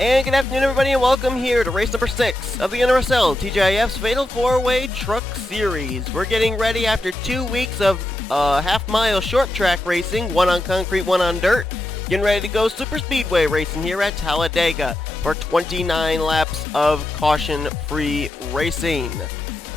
And good afternoon, everybody, and welcome here to race number 6 of the NRSL TGIF's Fatal 4-Way Truck Series. We're getting ready after 2 weeks of half-mile short track racing, one on concrete, one on dirt. Getting ready to go super speedway racing here at Talladega for 29 laps of caution-free racing.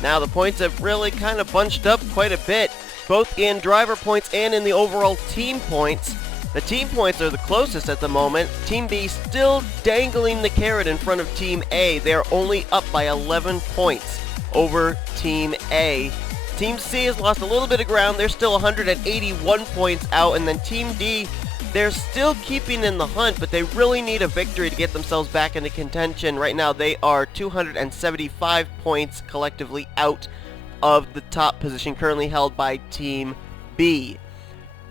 Now, the points have really kind of bunched up quite a bit, both in driver points and in the overall team points. The team points are the closest at the moment. Team B still dangling the carrot in front of Team A. They're only up by 11 points over Team A. Team C has lost a little bit of ground. They're still 181 points out. And then Team D, they're still keeping in the hunt, but they really need a victory to get themselves back into contention. Right now, they are 275 points collectively out of the top position, currently held by Team B.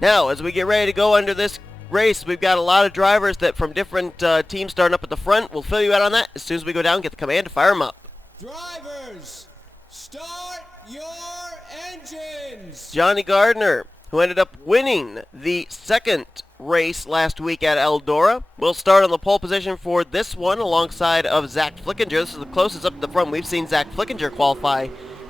Now, as we get ready to go under this race, we've got a lot of drivers that from different teams starting up at the front. We'll fill you out on that as soon as we go down, get the command to fire them up. Drivers, start your engines! Johnny Gardner, who ended up winning the second race last week at Eldora, will start on the pole position for this one alongside of Zach Flickinger. This is the closest up to the front we've seen Zach Flickinger qualify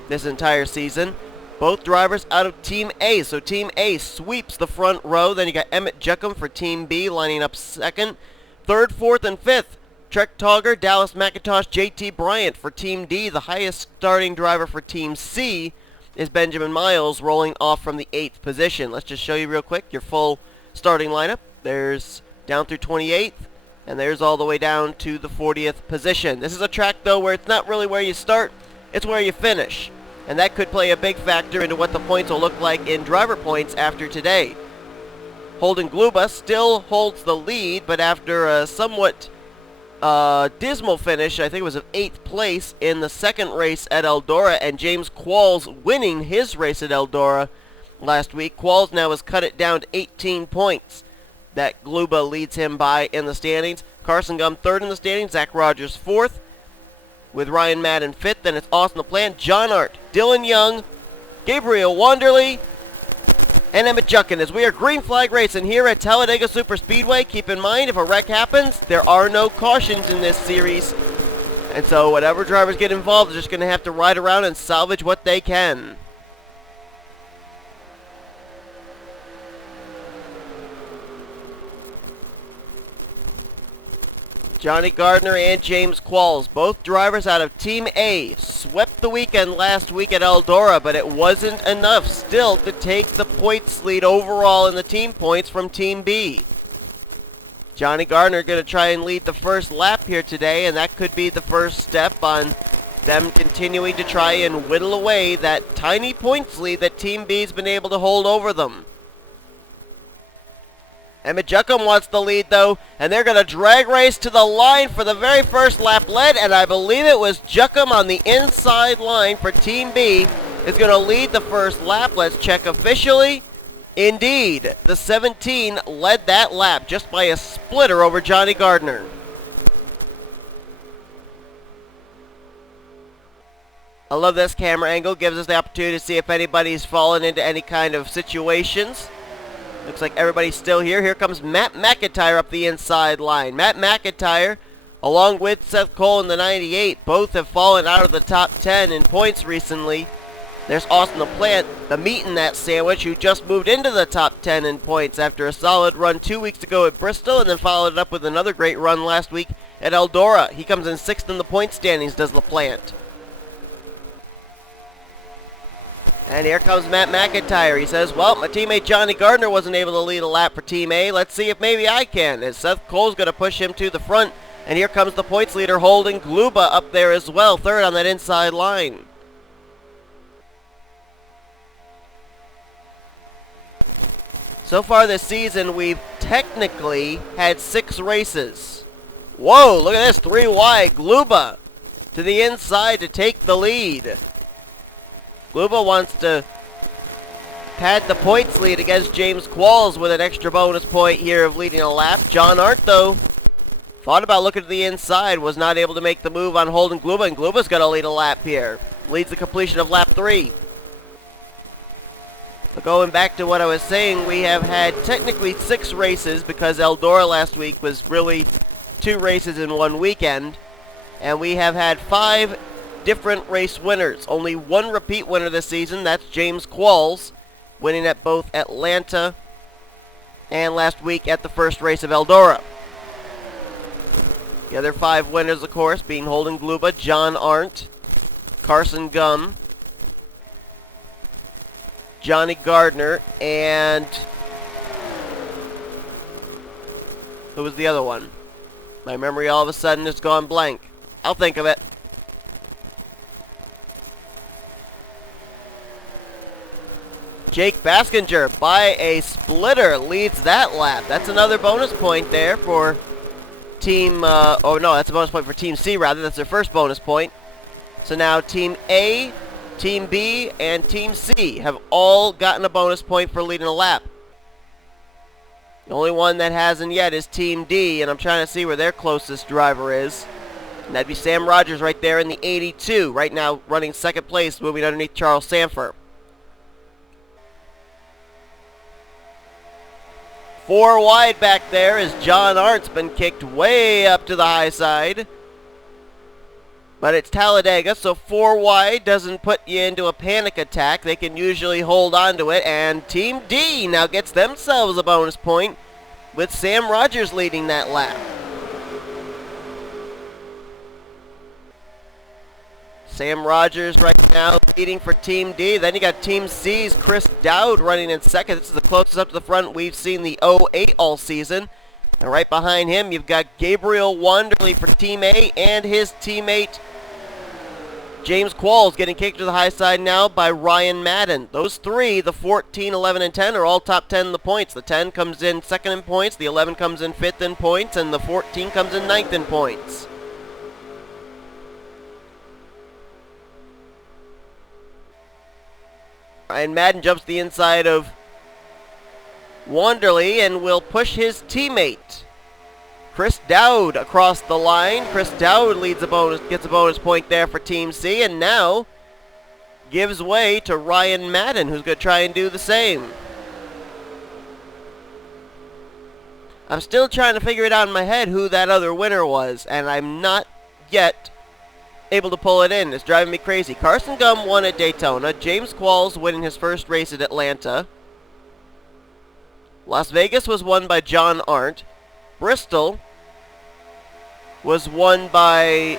this entire season. Both drivers out of Team A, so Team A sweeps the front row. Then you got Emmett Juckham for Team B lining up second. Third, fourth, and fifth, Trek Togger, Dallas McIntosh, JT Bryant for Team D. The highest starting driver for Team C is Benjamin Miles, rolling off from the 8th position. Let's just show you real quick your full starting lineup. There's down through 28th, and there's all the way down to the 40th position. This is a track, though, where it's not really where you start, it's where you finish. And that could play a big factor into what the points will look like in driver points after today. Holden Gluba still holds the lead, but after a somewhat dismal finish, I think it was of 8th place in the second race at Eldora, and James Qualls winning his race at Eldora last week. Qualls now has cut it down to 18 points that Gluba leads him by in the standings. Carson Gum third in the standings, Zach Rogers fourth, with Ryan Madden 5th, then it's Austin LaPlante, John Art, Dylan Young, Gabriel Wanderley, and Emmett Juckin. As we are green flag racing here at Talladega Super Speedway. Keep in mind, if a wreck happens, there are no cautions in this series. And so whatever drivers get involved are just going to have to ride around and salvage what they can. Johnny Gardner and James Qualls, both drivers out of Team A, swept the weekend last week at Eldora, but it wasn't enough still to take the points lead overall in the team points from Team B. Johnny Gardner going to try and lead the first lap here today, and that could be the first step on them continuing to try and whittle away that tiny points lead that Team B's been able to hold over them. Emmett Juckham wants the lead, though, and they're going to drag race to the line for the very first lap led, and I believe it was Juckham on the inside line for Team B is going to lead the first lap. Let's check officially. Indeed, the 17 led that lap just by a splitter over Johnny Gardner. I love this camera angle. Gives us the opportunity to see if anybody's fallen into any kind of situations. Looks like everybody's still here. Here comes Matt McIntyre up the inside line. Matt McIntyre, along with Seth Cole in the 98, both have fallen out of the top 10 in points recently. There's Austin LaPlante, the meat in that sandwich, who just moved into the top 10 in points after a solid run 2 weeks ago at Bristol, and then followed it up with another great run last week at Eldora. He comes in 6th in the point standings, does LaPlante. And here comes Matt McIntyre. He says, well, my teammate Johnny Gardner wasn't able to lead a lap for Team A. Let's see if maybe I can. As Seth Cole's going to push him to the front. And here comes the points leader, Holden Gluba, up there as well, third on that inside line. So far this season, we've technically had 6 races. Whoa, look at this, 3 wide. Gluba to the inside to take the lead. Gluba wants to pad the points lead against James Qualls with an extra bonus point here of leading a lap. John Art, though, thought about looking to the inside, was not able to make the move on Holden Gluba, and Gluba's going to lead a lap here. Leads the completion of lap 3. But going back to what I was saying, we have had technically 6 races because Eldora last week was really 2 races in one weekend, and we have had 5 different race winners. Only 1 repeat winner this season. That's James Qualls, winning at both Atlanta and last week at the first race of Eldora. The other 5 winners, of course, being Holden Gluba, John Arndt, Carson Gum, Johnny Gardner, and who was the other one? My memory all of a sudden has gone blank. I'll think of it. Jake Baskinger, by a splitter, leads that lap. That's another bonus point there for Team, oh no, that's a bonus point for Team C, rather. That's their first bonus point. So now Team A, Team B, and Team C have all gotten a bonus point for leading a lap. The only one that hasn't yet is Team D, and I'm trying to see where their closest driver is. And that'd be Sam Rogers right there in the 82, right now running second place, moving underneath Charles Sanford. 4 wide back there as John Arndt's been kicked way up to the high side. But it's Talladega, so 4 wide doesn't put you into a panic attack. They can usually hold on to it, and Team D now gets themselves a bonus point with Sam Rogers leading that lap. Sam Rogers right now leading for Team D. Then you got Team C's Chris Dowd running in second. This is the closest up to the front we've seen the 08 all season. And right behind him, you've got Gabriel Wanderley for Team A and his teammate James Qualls getting kicked to the high side now by Ryan Madden. Those 3, the 14, 11, and 10, are all top 10 in the points. The 10 comes in second in points, the 11 comes in 5th in points, and the 14 comes in 9th in points. Ryan Madden jumps the inside of Wanderley and will push his teammate Chris Dowd across the line. Chris Dowd gets a bonus point there for Team C, and now gives way to Ryan Madden, who's going to try and do the same. I'm still trying to figure it out in my head who that other winner was, and I'm not yet able to pull it in. It's driving me crazy. Carson Gum won at Daytona. James Qualls winning his first race at Atlanta. Las Vegas was won by John Arndt. Bristol was won by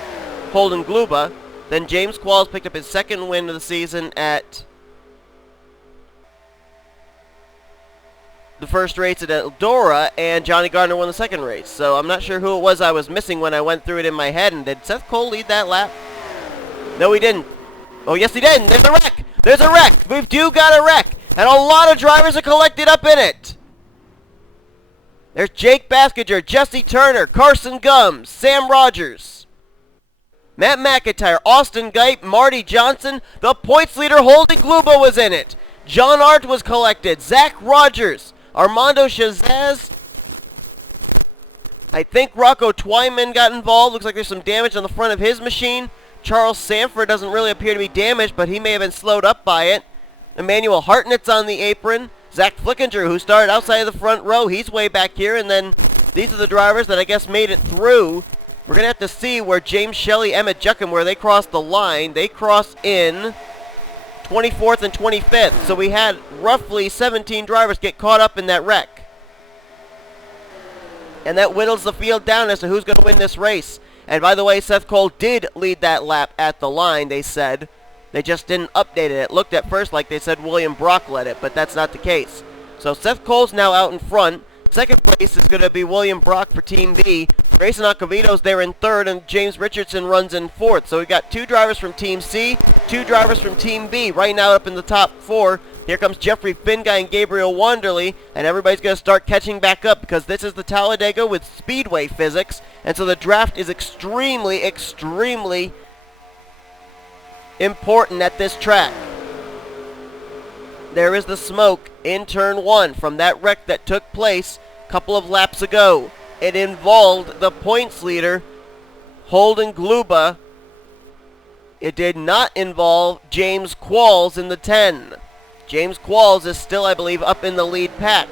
Holden Gluba. Then James Qualls picked up his second win of the season at the first race at Eldora, and Johnny Gardner won the second race. So I'm not sure who it was I was missing when I went through it in my head. And did Seth Cole lead that lap? No, he didn't. Oh, yes, he did. And there's a wreck. There's a wreck. We've got a wreck. And a lot of drivers are collected up in it. There's Jake Baskinger, Jesse Turner, Carson Gum, Sam Rogers, Matt McIntyre, Austin Gipe, Marty Johnson. The points leader, Holden Gluba, was in it. John Arndt was collected. Zach Rogers, Armando Chazaz. I think Rocco Twyman got involved. Looks like there's some damage on the front of his machine. Charles Sanford doesn't really appear to be damaged, but he may have been slowed up by it. Emmanuel Hartnett's on the apron. Zach Flickinger, who started outside of the front row, he's way back here. And then these are the drivers that I guess made it through. We're going to have to see where James Shelley, Emmett Juckham, where they crossed the line. They crossed in 24th and 25th. So we had roughly 17 drivers get caught up in that wreck. And that whittles the field down as to who's going to win this race. And by the way, Seth Cole did lead that lap at the line, they said. They just didn't update it. It looked at first like they said William Brock led it, but that's not the case. So Seth Cole's now out in front. Second place is going to be William Brock for Team B. Grayson Acovito's there in third, and James Richardson runs in fourth. So we've got 2 drivers from Team C, 2 drivers from Team B. Right now up in the top 4. Here comes Jeffrey Finguy and Gabriel Wanderley, and everybody's going to start catching back up because this is the Talladega with speedway physics, and so the draft is extremely, extremely important at this track. There is the smoke in turn 1 from that wreck that took place a couple of laps ago. It involved the points leader, Holden Gluba. It did not involve James Qualls in the 10. James Qualls is still, I believe, up in the lead pack.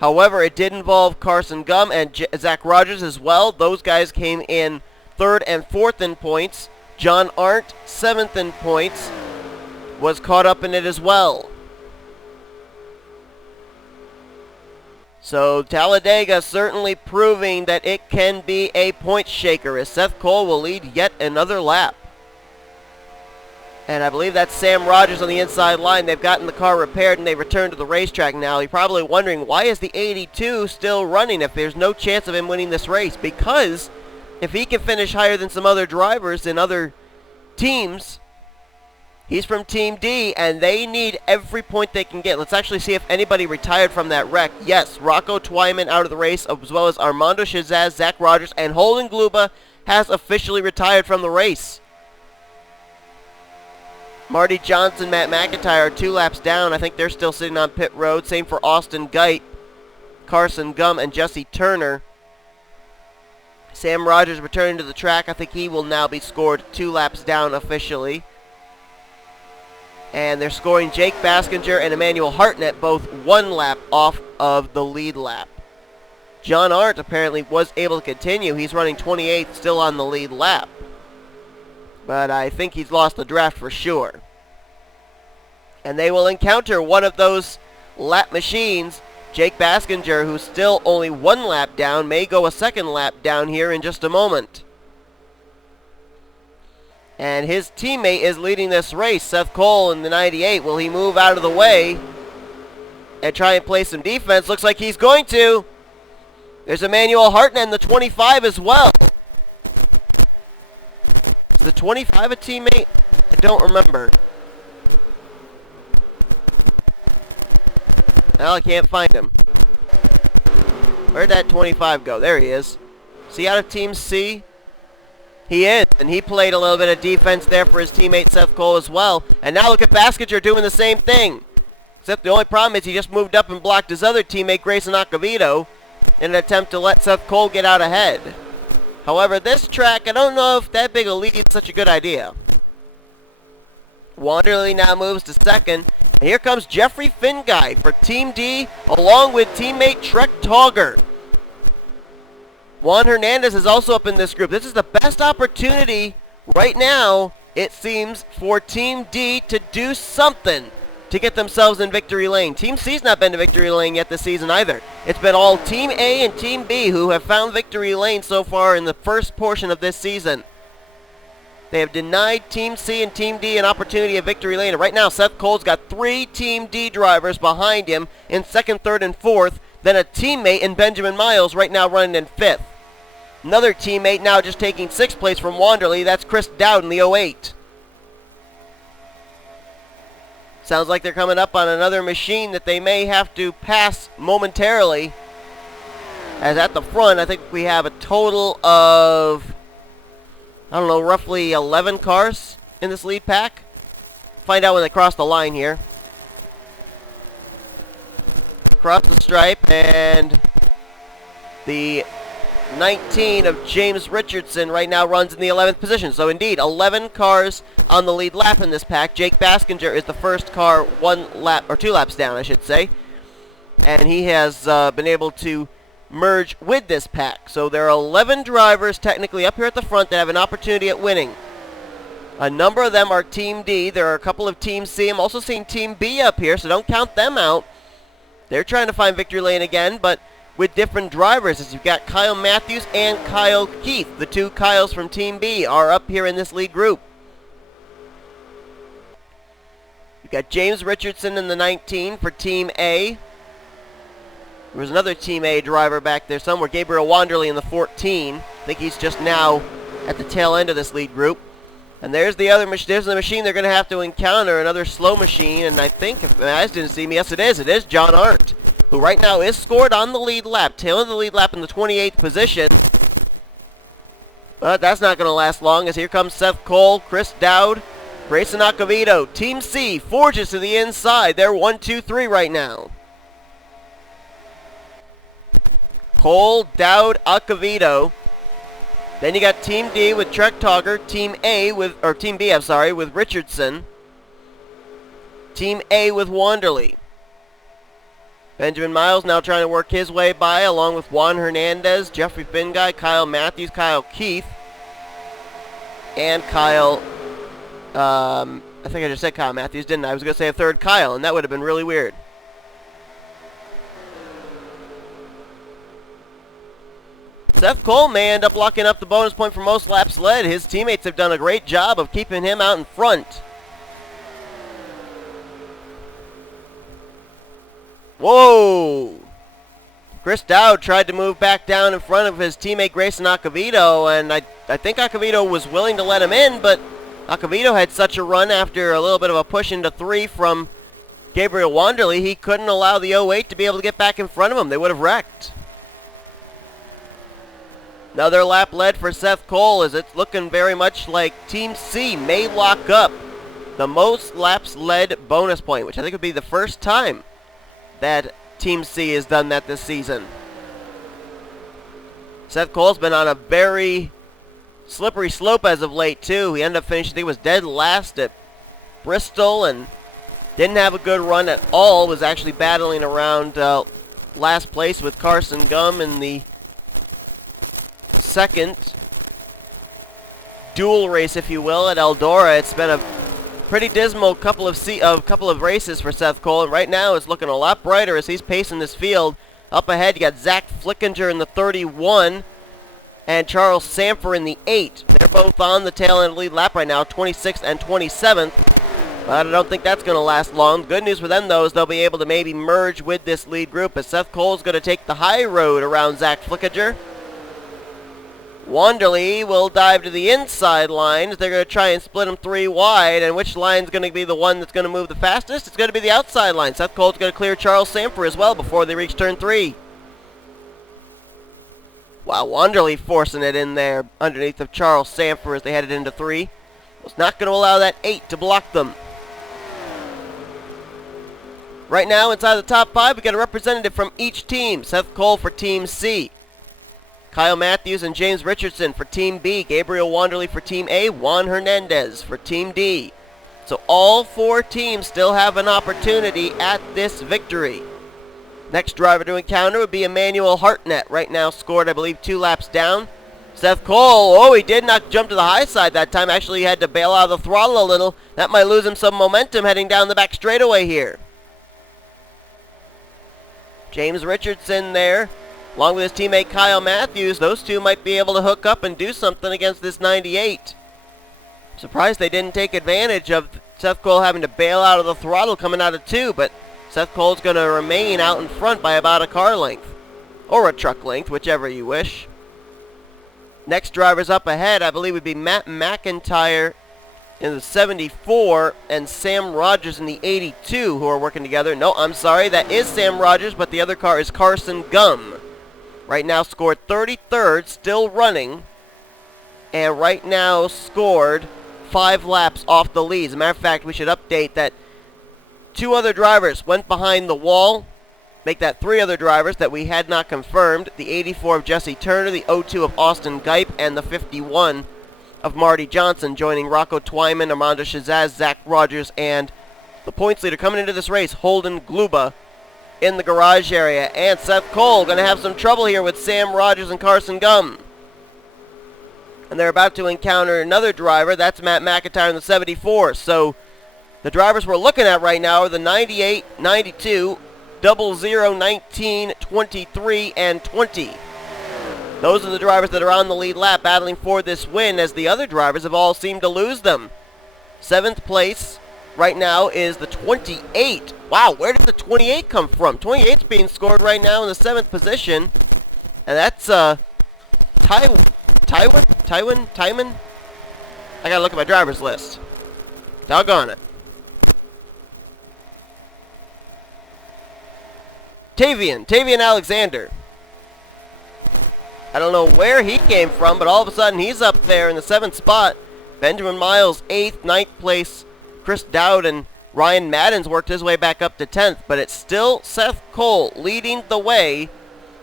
However, it did involve Carson Gum and Zach Rogers as well. Those guys came in 3rd and 4th in points. John Arndt, 7th in points, was caught up in it as well. So Talladega certainly proving that it can be a point shaker as Seth Cole will lead yet another lap. And I believe that's Sam Rogers on the inside line. They've gotten the car repaired and they returned to the racetrack now. You're probably wondering, why is the 82 still running if there's no chance of him winning this race? Because if he can finish higher than some other drivers in other teams, he's from Team D, and they need every point they can get. Let's actually see if anybody retired from that wreck. Yes, Rocco Twyman out of the race, as well as Armando Shazaz, Zach Rogers, and Holden Gluba has officially retired from the race. Marty Johnson, Matt McIntyre are 2 laps down. I think they're still sitting on pit road. Same for Austin Geit, Carson Gum, and Jesse Turner. Sam Rogers returning to the track. I think he will now be scored 2 laps down officially. And they're scoring Jake Baskinger and Emmanuel Hartnett both 1 lap off of the lead lap. John Arndt apparently was able to continue. He's running 28th, still on the lead lap. But I think he's lost the draft for sure. And they will encounter one of those lap machines. Jake Baskinger, who's still only 1 lap down, may go a 2nd lap down here in just a moment. And his teammate is leading this race, Seth Cole in the 98. Will he move out of the way and try and play some defense? Looks like he's going to. There's Emmanuel Hartnett in the 25 as well. Is the 25 a teammate? I don't remember. Well, I can't find him. Where'd that 25 go? There he is. Is he out of Team C? He is, and he played a little bit of defense there for his teammate Seth Cole as well. And now look at Baskinger doing the same thing. Except the only problem is he just moved up and blocked his other teammate Grayson Acavito in an attempt to let Seth Cole get out ahead. However, this track, I don't know if that big a lead is such a good idea. Wanderley now moves to 2nd. And here comes Jeffrey Finguy for Team D, along with teammate Trek Togger. Juan Hernandez is also up in this group. This is the best opportunity right now, it seems, for Team D to do something to get themselves in victory lane. Team C's not been to victory lane yet this season either. It's been all Team A and Team B who have found victory lane so far in the first portion of this season. They have denied Team C and Team D an opportunity at victory lane. And right now, Seth Cole's got 3 Team D drivers behind him in 2nd, 3rd, and 4th. Then a teammate in Benjamin Miles right now running in 5th. Another teammate now just taking 6th place from Wanderley. That's Chris Dowd in the 08. Sounds like they're coming up on another machine that they may have to pass momentarily. As at the front, I think we have a total of, I don't know, roughly 11 cars in this lead pack. Find out when they cross the line here. Cross the stripe, and the 19 of James Richardson right now runs in the 11th position. So indeed, 11 cars on the lead lap in this pack. Jake Baskinger is the first car 1 lap, or 2 laps down, I should say. And he has been able to merge with this pack. So there are 11 drivers technically up here at the front that have an opportunity at winning. A number of them are Team D. There are a couple of Team C. I'm also seeing Team B up here, so don't count them out. They're trying to find victory lane again, but with different drivers, as you've got Kyle Matthews and Kyle Keith. The 2 Kyles from Team B are up here in this lead group. You've got James Richardson in the 19 for Team A. There was another Team A driver back there somewhere, Gabriel Wanderley in the 14. I think he's just now at the tail end of this lead group. And there's the other there's the machine they're going to have to encounter, another slow machine. And I think, if my eyes didn't see me, yes it is John Arndt, who right now is scored on the lead lap, tail of the lead lap in the 28th position. But that's not going to last long, as here comes Seth Cole, Chris Dowd, Grayson Acavito. Team C forges to the inside. They're 1, 2, 3 right now. Cole, Dowd, Acavito. Then you got Team D with Trek Togger, Team A with, or Team B, I'm sorry, with Richardson. Team A with Wanderley. Benjamin Miles now trying to work his way by, along with Juan Hernandez, Jeffrey Fingay, Kyle Matthews, Kyle Keith, and Kyle, I think I just said Kyle Matthews, didn't I? I was going to say a third Kyle, and that would have been really weird. Seth Cole may end up locking up the bonus point for most laps led. His teammates have done a great job of keeping him out in front. Whoa! Chris Dowd tried to move back down in front of his teammate Grayson Acavito, and I think Acavito was willing to let him in, but Acavito had such a run after a little bit of a push into 3 from Gabriel Wanderley, he couldn't allow the 08 to be able to get back in front of him. They would have wrecked. Another lap led for Seth Cole, as it's looking very much like Team C may lock up the most laps led bonus point, which I think would be the first time that Team C has done that this season. Seth Cole's been on a very slippery slope as of late, too. He ended up finishing, I think it was dead last at Bristol, and didn't have a good run at all. Was actually battling around last place with Carson Gum in the second dual race, if you will, at Eldora. It's been a pretty dismal couple of races for Seth Cole, and right now it's looking a lot brighter as he's pacing this field. Up ahead, you got Zach Flickinger in the 31 and Charles Samfer in the 8. They're both on the tail end of the lead lap right now, 26th and 27th. But I don't think that's going to last long. Good news for them, though, is they'll be able to maybe merge with this lead group, as Seth Cole's going to take the high road around Zach Flickinger. Wanderley will dive to the inside lines. They're going to try and split them 3 wide, and which line's going to be the one that's going to move the fastest? It's going to be the outside line. Seth Cole's going to clear Charles Samfer as well before they reach turn 3. Wow, Wanderley forcing it in there underneath of Charles Samfer as they headed into 3. Was not going to allow that 8 to block them. Right now, inside the top 5, we got a representative from each team. Seth Cole for Team C. Kyle Matthews and James Richardson for Team B. Gabriel Wanderley for Team A. Juan Hernandez for Team D. So all 4 teams still have an opportunity at this victory. Next driver to encounter would be Emmanuel Hartnett. Right now scored, I believe, 2 laps down. Seth Cole, he did not jump to the high side that time. Actually, he had to bail out of the throttle a little. That might lose him some momentum heading down the back straightaway here. James Richardson there, along with his teammate Kyle Matthews. Those two might be able to hook up and do something against this 98. Surprised they didn't take advantage of Seth Cole having to bail out of the throttle coming out of 2, but Seth Cole's going to remain out in front by about a car length, or a truck length, whichever you wish. Next drivers up ahead, I believe, would be Matt McIntyre in the 74 and Sam Rogers in the 82, who are working together. No, I'm sorry, that is Sam Rogers, but the other car is Carson Gum. Right now scored 33rd, still running, and right now scored 5 laps off the lead. As a matter of fact, we should update that 2 other drivers went behind the wall, make that 3 other drivers that we had not confirmed. The 84 of Jesse Turner, the 02 of Austin Gipe, and the 51 of Marty Johnson, joining Rocco Twyman, Armando Shazaz, Zach Rogers, and the points leader coming into this race, Holden Gluba, in the garage area. And Seth Cole going to have some trouble here with Sam Rogers and Carson Gum. And they're about to encounter another driver. That's Matt McIntyre in the 74. So the drivers we're looking at right now are the 98, 92, 00, 19, 23, and 20. Those are the drivers that are on the lead lap battling for this win, as the other drivers have all seemed to lose them. 7th place right now is the 28. Wow, where did the 28 come from? 28's being scored right now in the 7th position. And that's Tywin? I gotta look at my driver's list. Doggone it. Tavian Alexander. I don't know where he came from, but all of a sudden he's up there in the 7th spot. Benjamin Miles 8th, 9th place. Chris Dowd and Ryan Maddens worked his way back up to 10th, but it's still Seth Cole leading the way.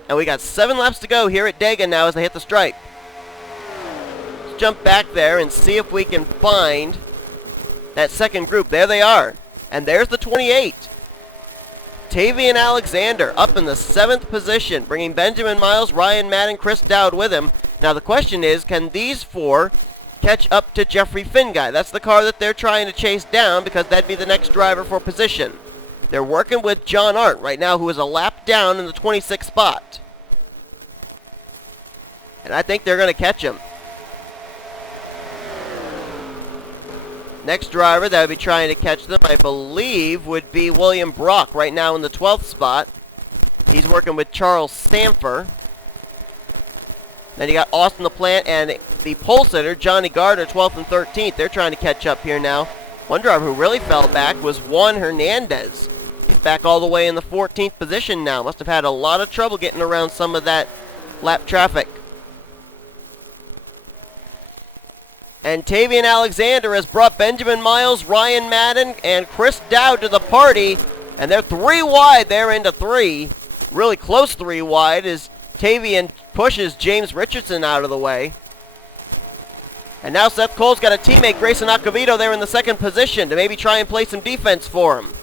And we got 7 laps to go here at Dega now as they hit the stripe. Let's jump back there and see if we can find that second group. There they are. And there's the 28. Tavian Alexander up in the 7th position, bringing Benjamin Miles, Ryan Madden, Chris Dowd with him. Now the question is, can these 4 catch up to Jeffrey Finguy? That's the car that they're trying to chase down because that'd be the next driver for position. They're working with John Arndt right now, who is a lap down in the 26th spot. And I think they're going to catch him. Next driver that would be trying to catch them, I believe, would be William Brock, right now in the 12th spot. He's working with Charles Samfer. Then you got Austin LaPlante and the pole sitter, Johnny Gardner, 12th and 13th. They're trying to catch up here now. One driver who really fell back was Juan Hernandez. He's back all the way in the 14th position now. Must have had a lot of trouble getting around some of that lap traffic. And Tavian Alexander has brought Benjamin Miles, Ryan Madden, and Chris Dowd to the party. And they're 3 wide. They're into 3. Really close 3 wide as Tavian pushes James Richardson out of the way. And now Seth Cole's got a teammate, Grayson Acavito, there in the 2nd position to maybe try and play some defense for him.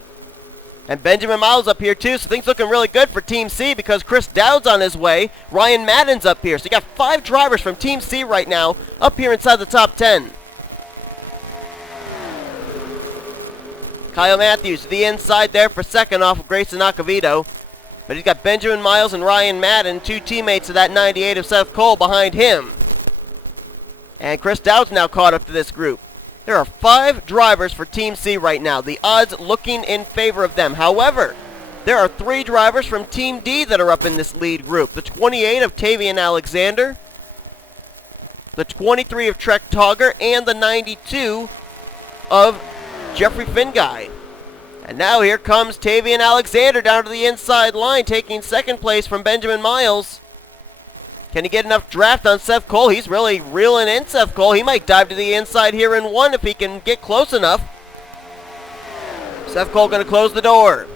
And Benjamin Miles up here too, so things looking really good for Team C because Chris Dowd's on his way. Ryan Madden's up here. So you got 5 drivers from Team C right now up here inside the top 10. Kyle Matthews to the inside there for 2nd off of Grayson Acavito. But he's got Benjamin Miles and Ryan Madden, 2 teammates of that 98 of Seth Cole behind him. And Chris Dowd's now caught up to this group. There are 5 drivers for Team C right now. The odds looking in favor of them. However, there are 3 drivers from Team D that are up in this lead group. The 28 of Tavian Alexander, the 23 of Trek Togger, and the 92 of Jeffrey Finguy. And now here comes Tavian Alexander down to the inside line, taking 2nd place from Benjamin Miles. Can he get enough draft on Seth Cole? He's really reeling in Seth Cole. He might dive to the inside here in 1 if he can get close enough. Seth Cole going to close the door.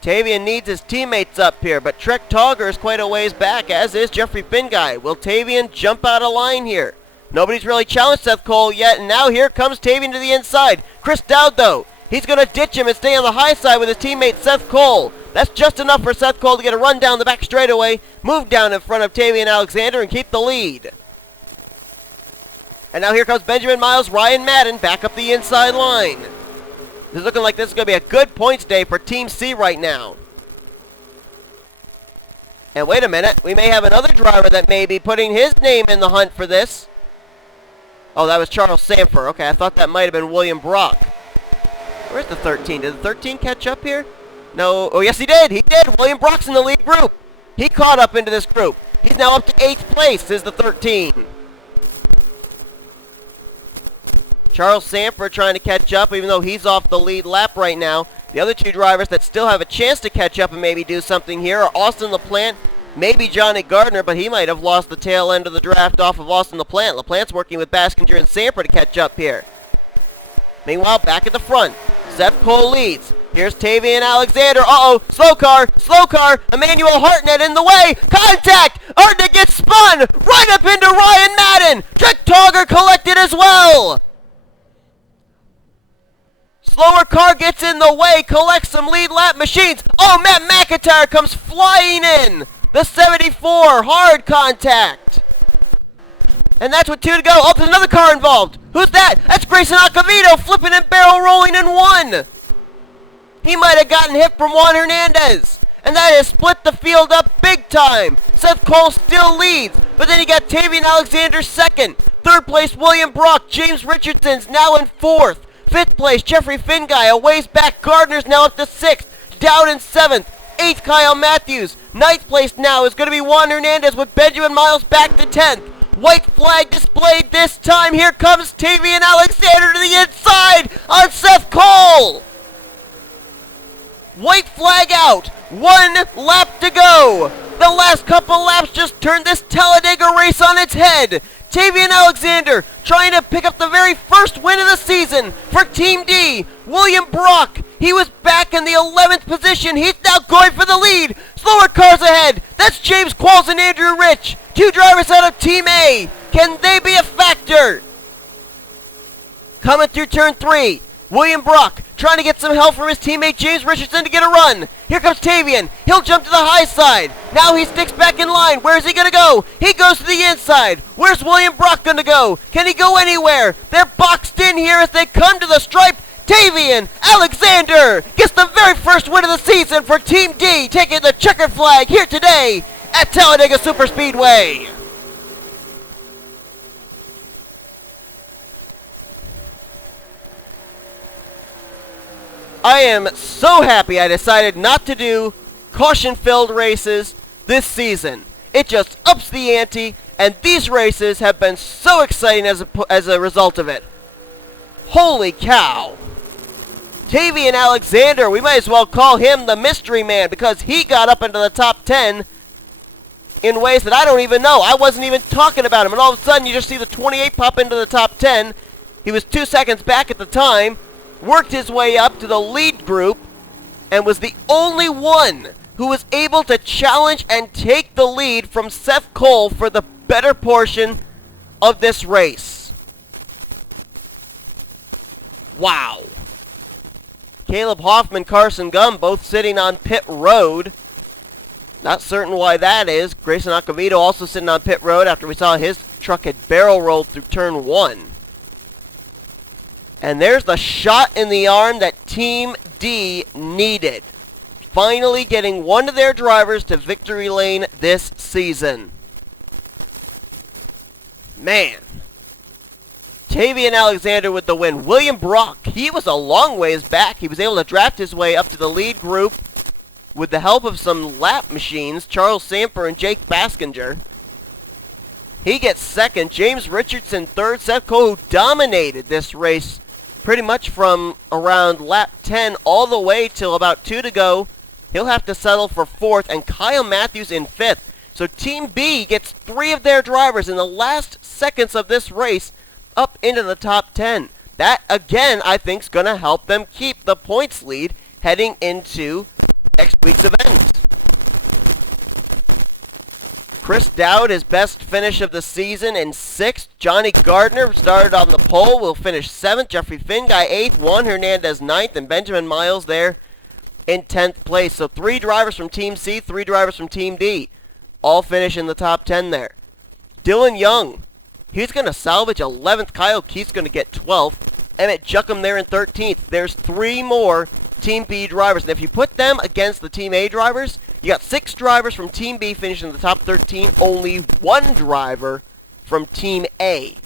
Tavian needs his teammates up here, but Trek Togger is quite a ways back, as is Jeffrey Finguy. Will Tavian jump out of line here? Nobody's really challenged Seth Cole yet, and now here comes Tavian to the inside. Chris Dowd, though, he's going to ditch him and stay on the high side with his teammate Seth Cole. That's just enough for Seth Cole to get a run down the back straightaway, move down in front of Tavian Alexander, and keep the lead. And now here comes Benjamin Miles, Ryan Madden, back up the inside line. This is looking like this is going to be a good points day for Team C right now. And wait a minute, we may have another driver that may be putting his name in the hunt for this. Oh, that was Charles Samfer. Okay, I thought that might have been William Brock. Where's the 13? Did the 13 catch up here? No. Oh, yes, he did. He did. William Brock's in the lead group. He caught up into this group. He's now up to 8th place is the 13. Charles Samford trying to catch up, even though he's off the lead lap right now. The other 2 drivers that still have a chance to catch up and maybe do something here are Austin LaPlante, maybe Johnny Gardner, but he might have lost the tail end of the draft off of Austin LaPlante. LaPlante's working with Baskinger and Samford to catch up here. Meanwhile, back at the front, Seth Cole leads. Here's Tavian Alexander. Uh-oh, slow car, Emmanuel Hartnett in the way. Contact! Hartnett gets spun right up into Ryan Madden. Trek Togger collected as well. Slower car gets in the way, collects some lead lap machines. Oh, Matt McIntyre comes flying in. The 74, hard contact. And that's with 2 to go. Oh, there's another car involved. Who's that? That's Grayson Acavito flipping and barrel rolling in 1. He might have gotten hit from Juan Hernandez. And that has split the field up big time. Seth Cole still leads. But then you got Tavian Alexander 2nd. 3rd place, William Brock. James Richardson's now in 4th. 5th place, Jeffrey Finguy. A ways back, Gardner's now up to 6th. Dowd in 7th. 8th, Kyle Matthews. 9th place now is going to be Juan Hernandez with Benjamin Miles back to 10th. White flag displayed this time. Here comes Tavian Alexander to the inside on Seth Cole. White flag out. 1 lap to go. The last couple laps just turned this Talladega race on its head. Tavian Alexander trying to pick up the very first win of the season for Team D. William Brock, he was back in the 11th position. He's now going for the lead. Slower cars ahead. That's James Qualls and Andrew Rich. 2 drivers out of Team A. Can they be a factor? Coming through turn 3. William Brock trying to get some help from his teammate James Richardson to get a run. Here comes Tavian. He'll jump to the high side. Now he sticks back in line. Where's he going to go? He goes to the inside. Where's William Brock going to go? Can he go anywhere? They're boxed in here as they come to the stripe. Tavian Alexander gets the very first win of the season for Team D, taking the checkered flag here today at Talladega Superspeedway. I am so happy I decided not to do caution-filled races this season. It just ups the ante, and these races have been so exciting as a result of it. Holy cow. Tavian Alexander, we might as well call him the mystery man because he got up into the top 10 in ways that I don't even know. I wasn't even talking about him, and all of a sudden you just see the 28 pop into the top 10. He was 2 seconds back at the time, worked his way up to the lead group, and was the only one who was able to challenge and take the lead from Seth Cole for the better portion of this race. Wow. Caleb Hoffman, Carson Gum, both sitting on pit road. Not certain why that is. Grayson Acavito also sitting on pit road after we saw his truck had barrel rolled through turn 1. And there's the shot in the arm that Team D needed. Finally getting one of their drivers to victory lane this season. Man. Tavian Alexander with the win. William Brock, he was a long ways back. He was able to draft his way up to the lead group with the help of some lap machines, Charles Samper and Jake Baskinger. He gets second. James Richardson third. Seth Cole, who dominated this race pretty much from around lap 10 all the way till about 2 to go. He'll have to settle for fourth. And Kyle Matthews in fifth. So Team B gets 3 of their drivers in the last seconds of this race up into the top 10. That, again, I think is going to help them keep the points lead heading into next week's event. Chris Dowd, his best finish of the season in 6th. Johnny Gardner started on the pole, will finish 7th. Jeffrey Finguy 8th. Juan Hernandez 9th. And Benjamin Miles there in 10th place. So 3 drivers from Team C, 3 drivers from Team D. All finish in the top 10 there. Dylan Young, he's going to salvage 11th. Kyle Keith's going to get 12th. Emmett Juckham there in 13th. There's 3 more Team B drivers. And if you put them against the Team A drivers, you got 6 drivers from Team B finishing in the top 13. Only 1 driver from Team A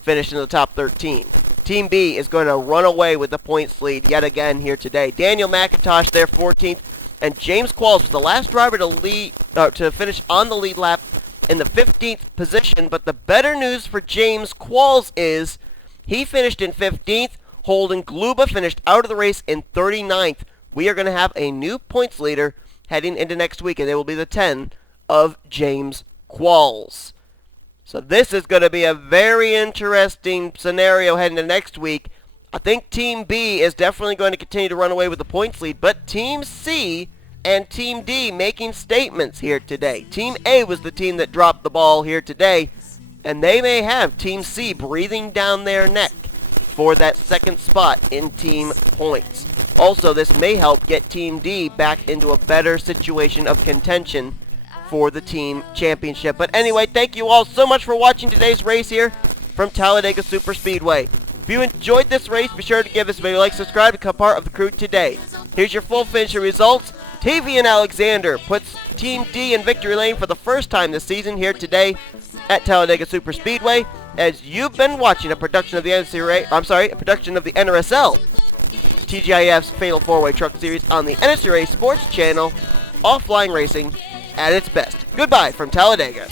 finishing in the top 13. Team B is going to run away with the points lead yet again here today. Daniel McIntosh there 14th. And James Qualls was the last driver to finish on the lead lap in the 15th position. But the better news for James Qualls is he finished in 15th. Holden Gluba finished out of the race in 39th. We are going to have a new points leader heading into next week, and it will be the 10 of James Qualls. So this is going to be a very interesting scenario heading into next week. I think Team B is definitely going to continue to run away with the points lead, but Team C and Team D making statements here today. Team A was the team that dropped the ball here today, and they may have Team C breathing down their neck for that second spot in team points. Also, this may help get Team D back into a better situation of contention for the team championship. But anyway, thank you all so much for watching today's race here from Talladega Superspeedway. If you enjoyed this race, be sure to give this video a like, subscribe, and become part of the crew today. Here's your full finisher results. Tavian Alexander puts Team D in victory lane for the first time this season here today at Talladega Superspeedway. As you've been watching a production of the NRSL, TGIF's Fatal 4-Way Truck Series on the NSRA Sports Channel, offline racing at its best. Goodbye from Talladega.